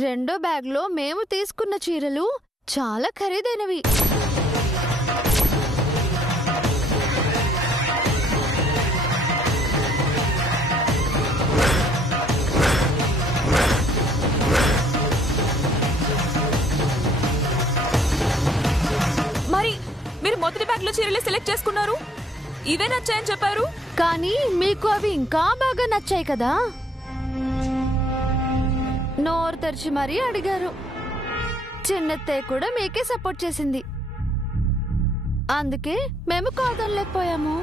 రెండో బ్యాగ్లో మేము తీసుకున్న చీరలు చాలా ఖరీదైనవి. మరి మీరు మొదటి బ్యాగ్ లో చీరలే సెలెక్ట్ చేసుకున్నారు, ఇవే నచ్చాయని చెప్పారు. కానీ మీకు అవి ఇంకా బాగా నచ్చాయి కదా, నోరు తెరిచి మరీ అడిగారు. చిన్నత్తయ్య కూడా మీకే సపోర్ట్ చేసింది, అందుకే మేము కాదనలేకపోయాము.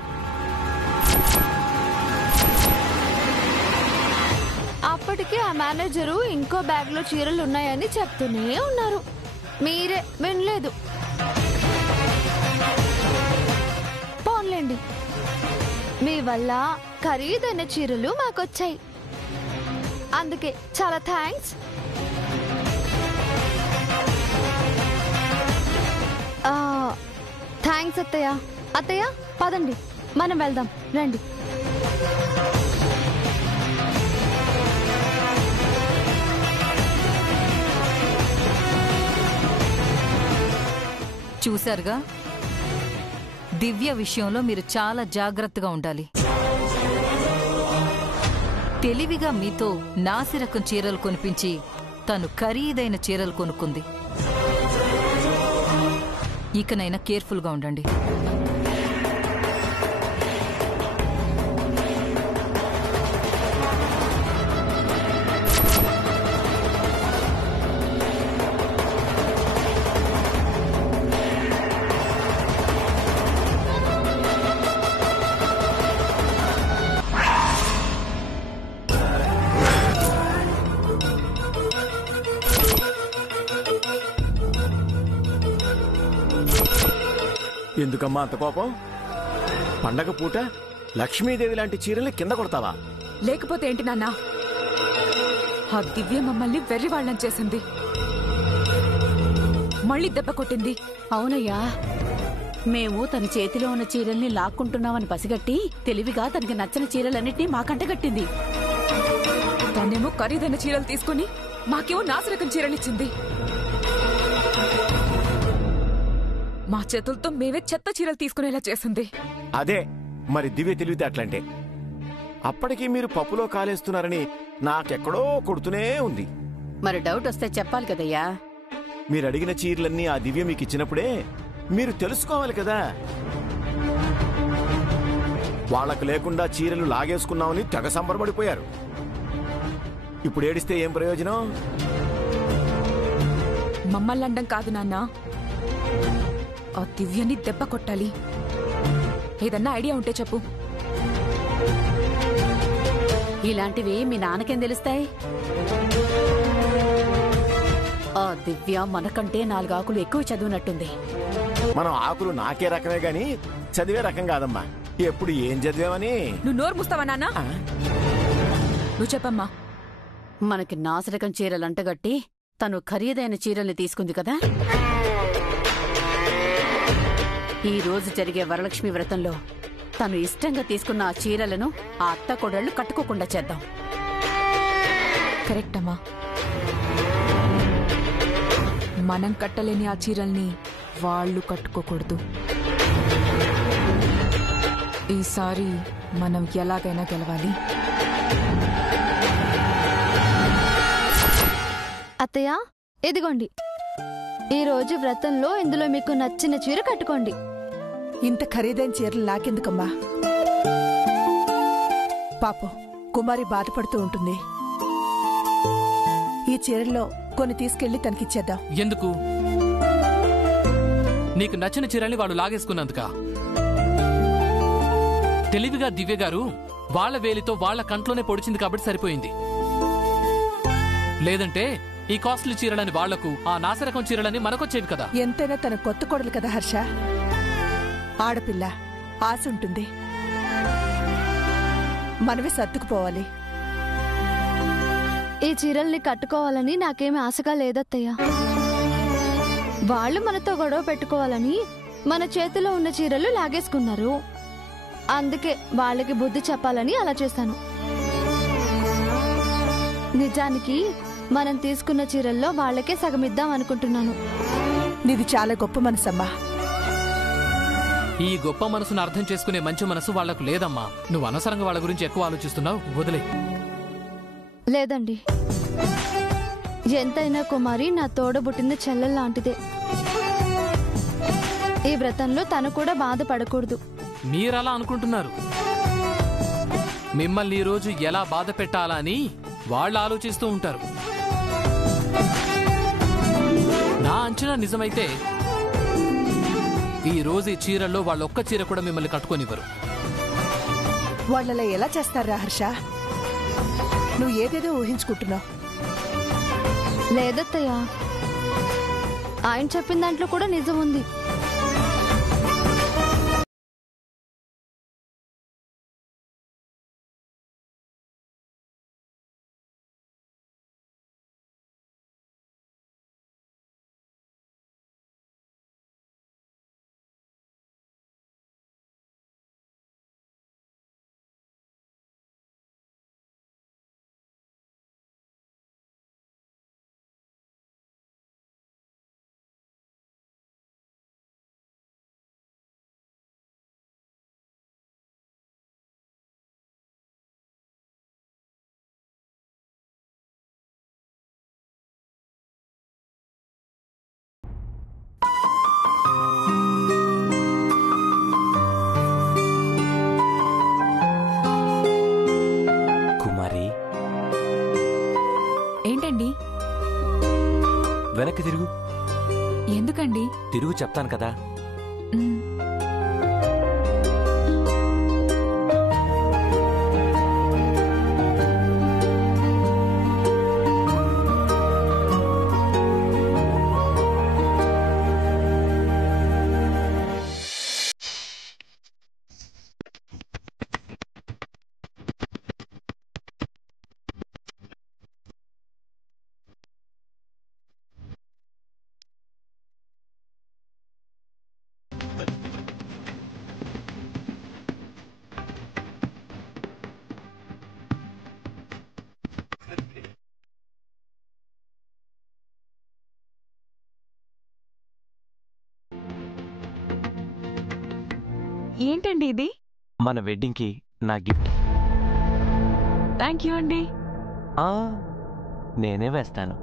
అప్పటికి ఆ మేనేజరు ఇంకో బ్యాగ్ లో చీరలు ఉన్నాయని చెప్తూనే ఉన్నారు, మీరే వినలేదు. పోన్లేండి, మీ వల్ల ఖరీదైన చీరలు మాకొచ్చాయి, అందుకే చాలా థ్యాంక్స్. థ్యాంక్స్ అత్తయ్య. అత్తయ్య పదండి, మనం వెళ్దాం రండి. చూశారుగా, దివ్య విషయంలో మీరు చాలా జాగ్రత్తగా ఉండాలి. తెలివిగా మీతో నాసిరకం చీరలు కొనిపించి తను ఖరీదైన చీరలు కొనుక్కుంది. ఇకనైనా కేర్ఫుల్గా ఉండండి. ఎందుకమ్మా అంత కోపం? పండగ పూట లక్ష్మీదేవి లాంటి చీరల్ని కింద కొడతావా? లేకపోతే ఏంటి నాన్న, ఆ దివ్య మమ్మల్ని వెర్రివాళ్ళని చేసింది, మళ్ళీ దెబ్బ కొట్టింది. అవునయ్యా, మేము తన చేతిలో ఉన్న చీరల్ని లాక్కుంటున్నామని పసిగట్టి తెలివిగా తనకి నచ్చని చీరలన్నిటినీ మాకంటగట్టింది. తనేమో ఖరీదైన చీరలు తీసుకుని మాకేమో నాసిరకం చీరలిచ్చింది. మా చేతులతో మేమే చెత్త చీరలు తీసుకునేలా చేసింది. అదే మరి దివ్య తెలివితే అట్లంటే. అప్పటికీ మీరు పప్పులో కాలేస్తున్నారని నాకెక్కడో కొడుతూనే ఉంది. మరి డౌట్ వస్తే చెప్పాలి కదయ్యా. మీరు అడిగిన చీరలన్నీ ఆ దివ్య మీకు ఇచ్చినప్పుడే మీరు తెలుసుకోవాలి కదా. వాళ్లకు లేకుండా చీరలు లాగేసుకున్నామని తెగ సంబరపడిపోయారు. ఇప్పుడు ఏడిస్తే ఏం ప్రయోజనం? మమ్మల్ని అండం కాదు నాన్న, ఆ దివ్యని దెబ్బ కొట్టాలి. ఏదన్నా ఐడియా ఉంటే చెప్పు. ఇలాంటివి మీ నాన్నకేం తెలుస్తాయి? ఆ దివ్య మనకంటే 4 ఆకులు ఎక్కువ చదివినట్టుంది. మనం ఆకులు నాకే రకమే గాని చదివే రకం కాదమ్మా. ఎప్పుడు ఏం చదివామని. నువ్వు నోరు మూస్తావా నాన్న? నువ్వు చెప్పమ్మా. మనకి నాసిరకం చీరలంటగట్టి తను ఖరీదైన చీరల్ని తీసుకుంది కదా. ఈ రోజు జరిగే వరలక్ష్మి వ్రతంలో తను ఇష్టంగా తీసుకున్న ఆ చీరలను ఆ అత్త కోడళ్లు కట్టుకోకుండా చేద్దాం. కరెక్ట్ అమ్మా. మనం కట్టలేని ఆ చీరల్ని వాళ్ళు కట్టుకోకూడదు. ఈసారి మనం ఎలాగైనా గెలవాలి. అత్తయ్య ఇదిగోండి, ఈ రోజు వ్రతంలో ఇందులో మీకు నచ్చిన చీర కట్టుకోండి. ఇంత ఖరీదైన చీరలు నాకెందుకమ్మా? పాపం కుమారి బాధపడుతూ ఉంటుంది. ఈ చీరల్లో కొన్ని తీసుకెళ్లి తనకిచ్చేద్దాం. ఎందుకు? నీకు నచ్చిన చీరల్ని వాళ్ళు లాగేసుకున్నందుక? తెలివిగా దివ్య గారు వాళ్ల వేలితో వాళ్ల కంట్లోనే పొడిచింది కాబట్టి సరిపోయింది. లేదంటే ఈ కాస్ట్లీ చీరలని వాళ్లకు, ఆ నాసిరకం చీరలని మనకొచ్చేవి కదా. ఎంతైనా తన కొత్త కోడలు కదా హర్ష. ఆడపిల్ల ఆశ ఉంటుంది, మనమే సర్దుకుపోవాలి. ఈ చీరల్ని కట్టుకోవాలని నాకేమీ ఆశగా లేదత్తయ్య. వాళ్ళు మనతో గొడవ పెట్టుకోవాలని మన చేతిలో ఉన్న చీరలు లాగేసుకున్నారు. అందుకే వాళ్ళకి బుద్ధి చెప్పాలని అలా చేశాను. నిజానికి మనం తీసుకున్న చీరల్లో వాళ్ళకే సగమిద్దాం అనుకుంటున్నాను. నీది చాలా గొప్ప మనసమ్మా. ఈ గొప్ప మనసును అర్థం చేసుకునే మంచి మనసు వాళ్లకు లేదమ్మా. నువ్వు అనవసరంగా వాళ్ళ గురించి ఎక్కువ ఆలోచిస్తున్నావు. వదిలే. లేదండి, ఎంతైనా కుమారి నా తోడబుట్టిన చెల్లెల్లాంటిదే. ఈ వ్రతంలో తను కూడా బాధపడకూడదు. మీరలా అనుకుంటున్నారు. మిమ్మల్ని ఈ రోజు ఎలా బాధ పెట్టాలా అని వాళ్ళు ఆలోచిస్తూ ఉంటారు. నా అంచనా నిజమైతే ఈ రోజు ఈ చీరల్లో వాళ్ళొక్క చీర కూడా మిమ్మల్ని కట్టుకోనివ్వరు. వాళ్ళలా ఎలా చేస్తారా హర్ష? నువ్వు ఏదేదో ఊహించుకుంటున్నావు. లేదత్తయ్య, ఆయన చెప్పిన దాంట్లో కూడా నిజం ఉంది. ఏంటండి? వెనక్కి తిరుగు. ఎందుకండి? తిరుగు చెప్తాను కదా. ఏంటండి ఇది? మన వెడ్డింగ్ కి నా గిఫ్ట్. థ్యాంక్ యూ అండి. నేనే వేస్తాను.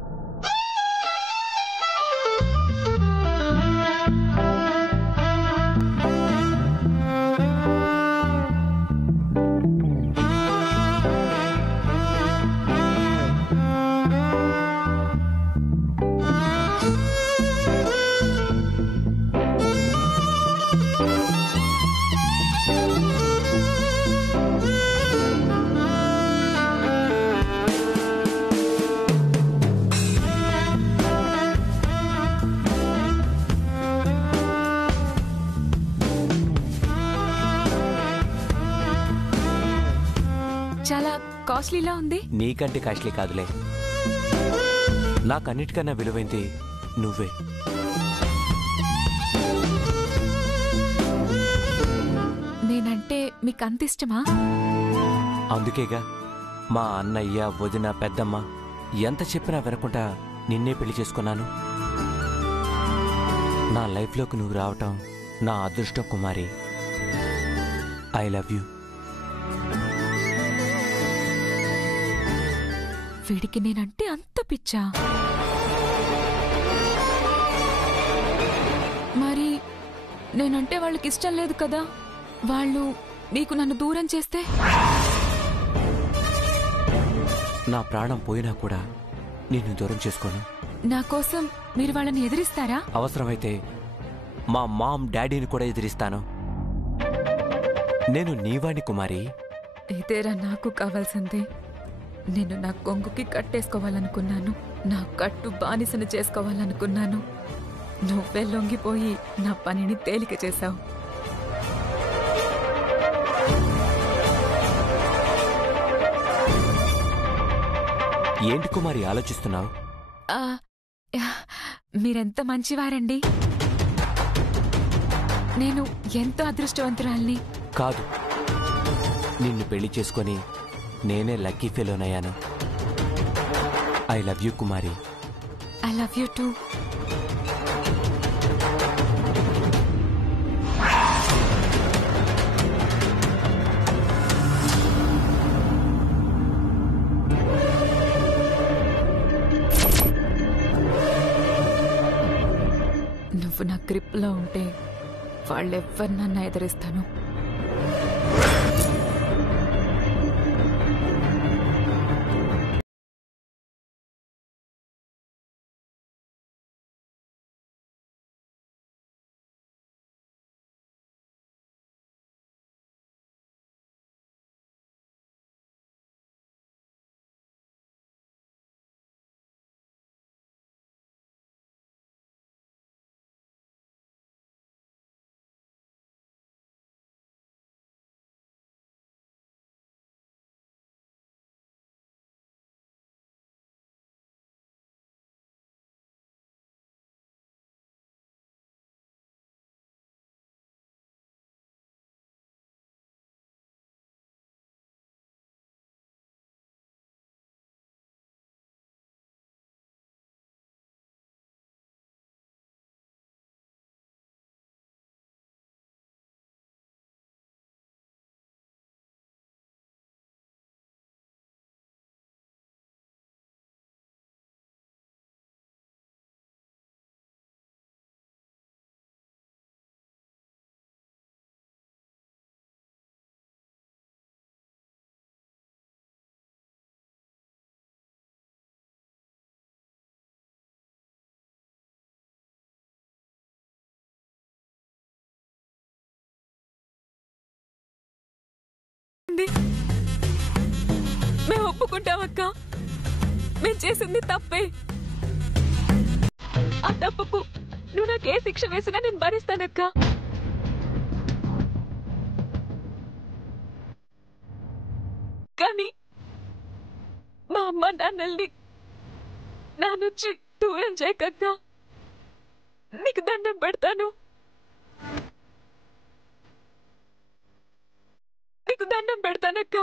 చాలా కాస్ట్లీలా ఉంది. నీకంటే కాస్ట్లీ కాదులే. నాకన్నిటికన్నా విలువైంది నువ్వే. నేనంటే మీకు అంత ఇష్టమా? అందుకేగా మా అన్నయ్య, వదిన, పెద్దమ్మ ఎంత చెప్పినా వినకుండా నిన్నే పెళ్లి చేసుకున్నాను. నా లైఫ్లోకి నువ్వు రావటం నా అదృష్టం కుమారి. I love you. వీడికి నేనంటే అంత పిచ్చా? మరి నేనంటే వాళ్ళకి ఇష్టం లేదు కదా? వాళ్ళు నీకు నన్ను దూరం చేస్తే? నా ప్రాణం పోయినా కూడా నిన్ను దూరం చేసుకోను. నా కోసం మీరు వాళ్ళని ఎదిరిస్తారా? అవసరమైతే మా మామ్ డాడీని కూడా ఎదిరిస్తాను. నేను నీవాణ్ణి కుమారి. ఇదేరా నాకు కావాల్సింది. నేను నా కొంగుకి కట్టేసుకోవాలనుకున్నాను. నా కట్టు బానిసను చేసుకోవాలనుకున్నాను. నువ్వే లొంగిపోయి నా పనిని తేలిక చేశావు. ఏంటి కుమారి ఆలోచిస్తున్నావు? మీరెంత మంచివారండి. నేను ఎంతో అదృష్టవంతురాల్ని. కాదు, నిన్ను పెళ్లి చేసుకొని నేనే లక్కీ ఫెలోనయ్యాను. I love you Kumari. I love you too. నువ్వు నా గ్రిప్లో ఉంటే వాళ్ళెవ్వరు నన్ను ఎదిరిస్తాను. మేము ఒప్పుకుంటామక్క. మేము చేసింది తప్పే. ఆ తప్పుకు నువ్వు నాకే శిక్ష వేసినా నేను భరిస్తానక్క. కానీ మా అమ్మ నాన్నల్ని నా నుంచి దూరం చేయకక్క. నీకు దండం పెడతాను. నీకు దండం పెడతానక్క.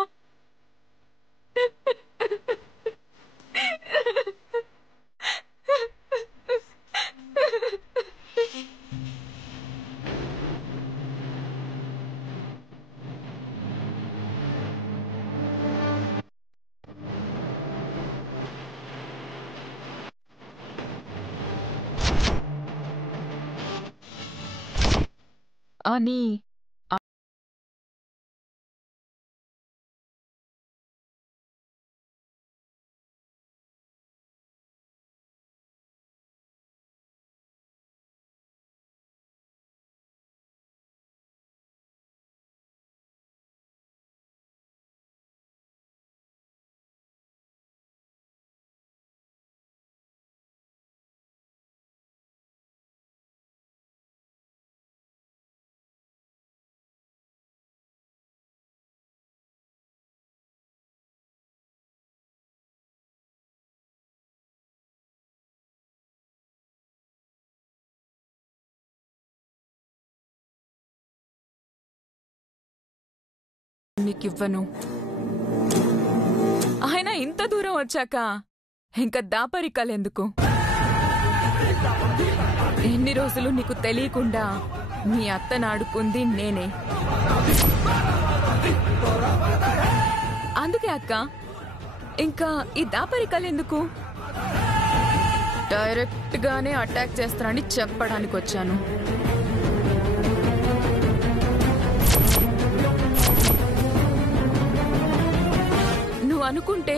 అని నీకివ్వను. ఆయన ఇంత దూరం వచ్చాక ఇంకా దాపరికాలెందుకు? ఎన్ని రోజులు నీకు తెలియకుండా మీ అత్తను ఆడుకుంది నేనే. అందుకే అక్క ఇంకా ఈ దాపరికాలెందుకు? డైరెక్ట్ గానే అటాక్ చేస్తానని చెప్పడానికి వచ్చాను. అనుకుంటే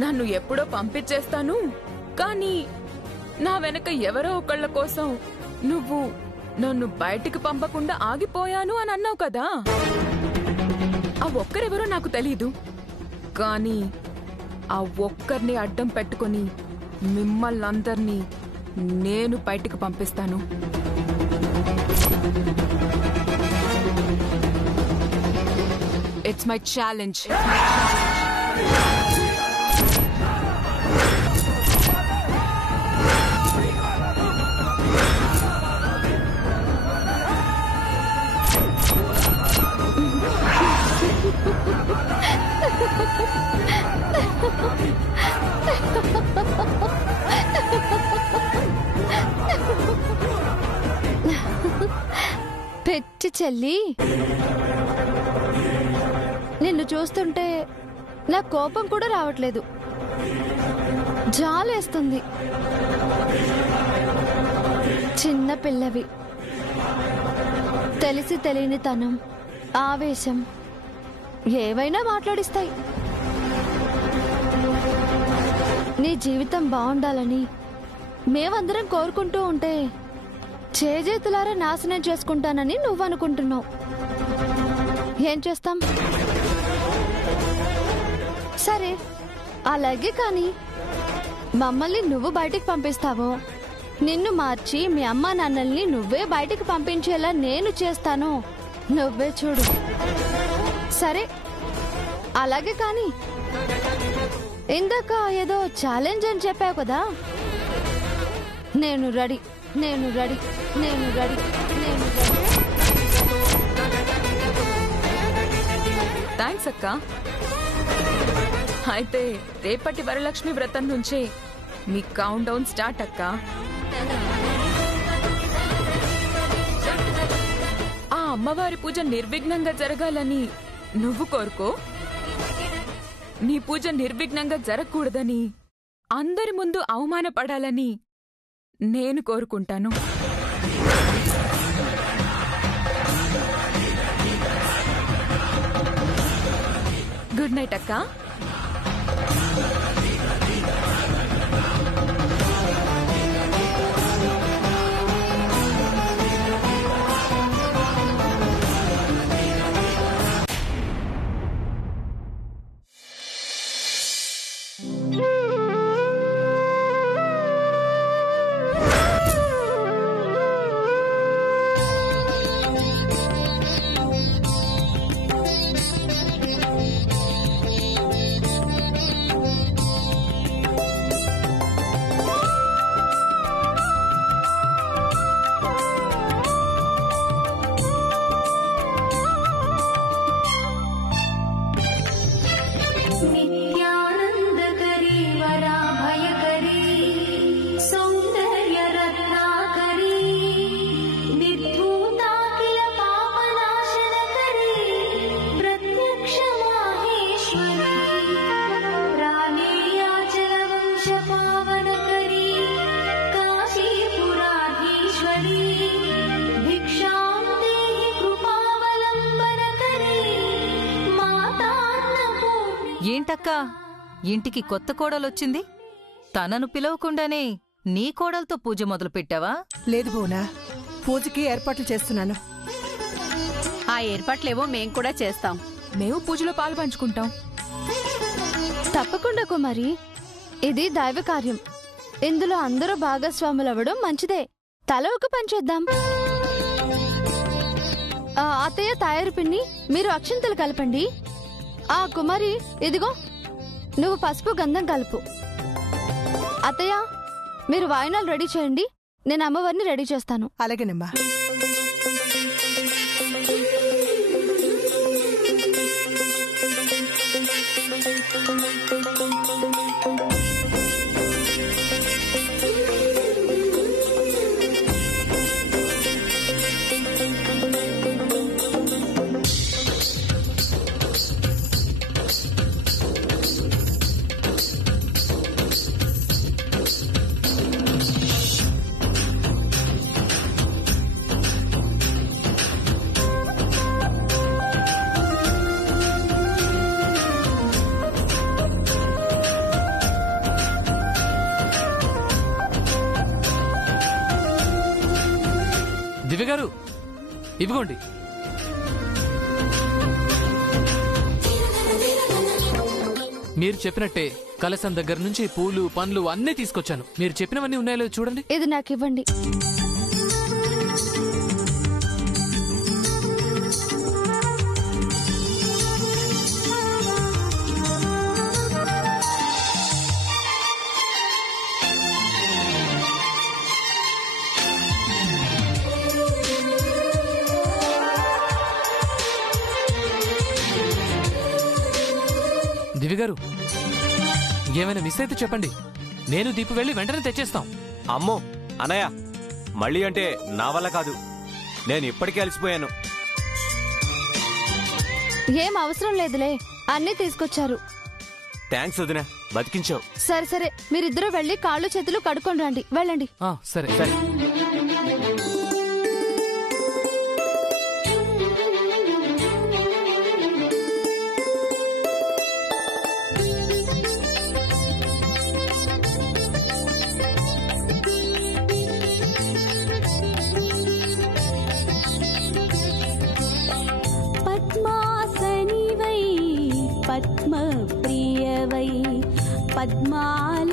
నన్ను ఎప్పుడో పంపించేస్తాను, కానీ నా వెనక ఎవరో ఒకళ్ళ కోసం నువ్వు నన్ను బయటికి పంపకుండా ఆగిపోయాను అని అన్నావు కదా. ఆ ఒక్కరెవరో నాకు తెలీదు, కానీ ఆ ఒక్కరిని అడ్డం పెట్టుకుని మిమ్మల్నందరినీ నేను బయటికి పంపిస్తాను. It's my challenge. Ha ha ha ha! పెట్టి చెల్లి, నిన్ను చూస్తుంటే నా కోపం కూడా రావట్లేదు, జాలేస్తుంది. చిన్న పిల్లవి, తెలిసి తెలియని తనం, ఆవేశం ఏవైనా మాట్లాడిస్తాయి. నీ జీవితం బాగుండాలని మేమందరం కోరుకుంటూ ఉంటే చేజేతులారా నాశనం చేసుకుంటానని నువ్వనుకుంటున్నావు. ఏం చేస్తాం? సరే అలాగే, కానీ మమ్మల్ని నువ్వు బయటికి పంపిస్తావో, నిన్ను మార్చి మీ అమ్మా నాన్నల్ని నువ్వే బయటికి పంపించేలా నేను చేస్తాను, నువ్వే చూడు. సరే అలాగే, కానీ ఇందాక ఏదో ఛాలెంజ్ అని చెప్పావు కదా, నేను రెడీ, నేను రెడీ, నేను రెడీ, నేను రెడీ. థ్యాంక్స్ అక్క. అయితే రేపటి వరలక్ష్మి వ్రతం నుంచే మీ కౌంట్ డౌన్ స్టార్ట్ అక్క. ఆ అమ్మవారి పూజ నిర్విఘ్నంగా జరగాలని నువ్వు కోరుకో, నీ పూజ నిర్విఘ్నంగా జరగకూడదని, అందరి ముందు అవమానపడాలని నేను కోరుకుంటాను. గుడ్ నైట్ అక్క. ఏంటక్కా, ఇంటికి కొత్త కోడలొచ్చింది, తనను పిలవకుండానే నీ కోడలతో పూజ మొదలు పెట్టావా? లేదు బోనా, పూజకి ఏర్పాట్లు చేస్తున్నాను. ఆ ఏర్పాట్లేవో మేం కూడా చేస్తాం. మేము పూజలో పాలు పంచుకుంటాం. తప్పకుండా కుమారి, ఇది దైవ కార్యం. ఇందులో అందరూ భాగస్వాములవ్వడం మంచిదే. తల ఒక పని చేద్దాం. అత్తయ్య తయారు పిన్ని, మీరు అక్షంతలు కలపండి. ఆ కుమారి, ఇదిగో నువ్వు పసుపు గంధం కలుపు. అత్తయ్య, మీరు వాయినాలు రెడీ చేయండి, నేను అమ్మవారిని రెడీ చేస్తాను. అలాగేనమ్మా. దివ్య గారు, ఇదిగోండి. మీరు చెప్పినట్టే కలశం దగ్గర నుంచి పూలు పండ్లు అన్నీ తీసుకొచ్చాను. మీరు చెప్పినవన్నీ ఉన్నాయో చూడండి. ఇది నాకు ఇవ్వండి. దివ్య గారు, ఏమైనా మిస్ అయితే చెప్పండి, నేను దీపు వెళ్ళి వెంటనే తెచ్చేస్తాం. అమ్మో అన్నయ్య, మళ్ళీ అంటే నా వల్ల కాదు. నేను ఇప్పటికే అలసిపోయాను. ఏం అవసరం లేదులే, అన్నీ తీసుకొచ్చారు. థ్యాంక్స్ వదినా, బతికించావు. సరే సరే, మీరిద్దరూ వెళ్ళి కాళ్ళు చేతులు కడుక్కొని రండి, వెళ్ళండి. సరే సరే. పద్మాసనివై పద్మప్రియవై పద్మాల